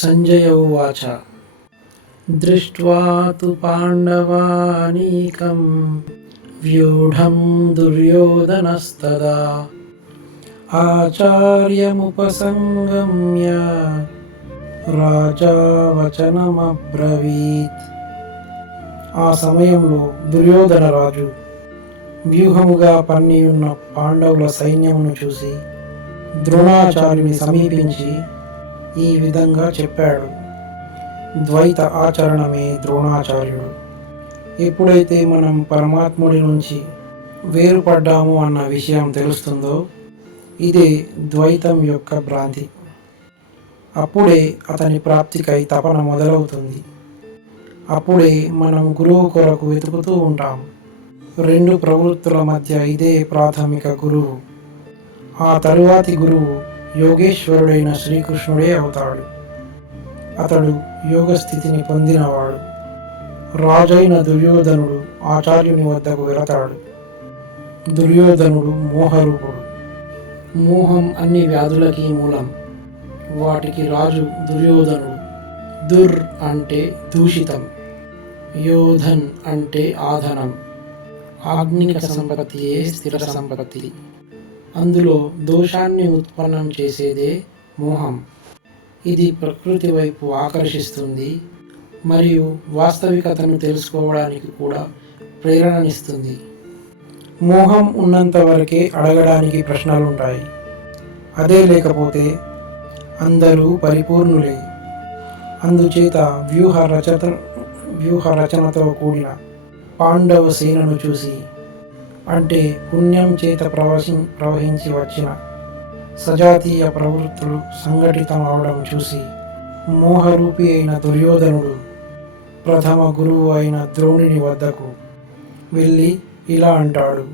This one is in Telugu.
సంజయ ఉవాచ దృష్ట్వాతు పాండవానీకం వ్యూఢం దుర్యోధనస్తదా. ఆచార్యముపసంగమ్య రాజా వచనమబ్రవీత్ ఆ సమయంలో దుర్యోధన రాజు వ్యూహముగా పన్నియున్న పాండవుల సైన్యమును చూసి ద్రోణాచార్యుని సమీపించి ఈ విధంగా చెప్పాడు. ద్వైత ఆచరణమే ద్రోణాచార్యుడు. ఎప్పుడైతే మనం పరమాత్ముడి నుంచి వేరుపడ్డాము అన్న విషయం తెలుస్తుందో ఇదే ద్వైతం యొక్క భ్రాంతి. అప్పుడే అతని ప్రాప్తికై తపన మొదలవుతుంది. అప్పుడే మనం గురువు కొరకు వెతుకుతూ ఉంటాం. రెండు ప్రవృత్తుల మధ్య ఇదే ప్రాథమిక గురువు. ఆ తరువాతి గురువు యోగేశ్వరుడైన శ్రీకృష్ణుడే అవుతాడు. అతడు యోగ స్థితిని పొందినవాడు. రాజైన దుర్యోధనుడు ఆచార్యుని వద్దకు వెళతాడు. దుర్యోధనుడు మోహరూపుడు. మోహం అన్ని వ్యాధులకి మూలం. వాటికి రాజు దుర్యోధనుడు. దుర్ అంటే దూషితం. యోధన్ అంటే ఆధనం. ఆగ్నిక సంపత్తియే స్థిర సంపత్తి. అందులో దోషాన్ని ఉత్పన్నం చేసేదే మోహం. ఇది ప్రకృతి వైపు ఆకర్షిస్తుంది మరియు వాస్తవికతను తెలుసుకోవడానికి కూడా ప్రేరణనిస్తుంది. మోహం ఉన్నంత వరకే అడగడానికి ప్రశ్నలుంటాయి. అదే లేకపోతే అందరూ పరిపూర్ణులే. అందుచేత వ్యూహ రచన వ్యూహ రచనతో కూడిన పాండవ సేనను చూసి అంటే పుణ్యం చేత ప్రవసి ప్రవహించి వచ్చిన సజాతీయ ప్రవృత్తులు సంఘటితం అవడం చూసి మోహరూపి అయిన దుర్యోధనుడు ప్రథమ గురువు అయిన ద్రోణుని వద్దకు వెళ్ళి ఇలా అంటాడు.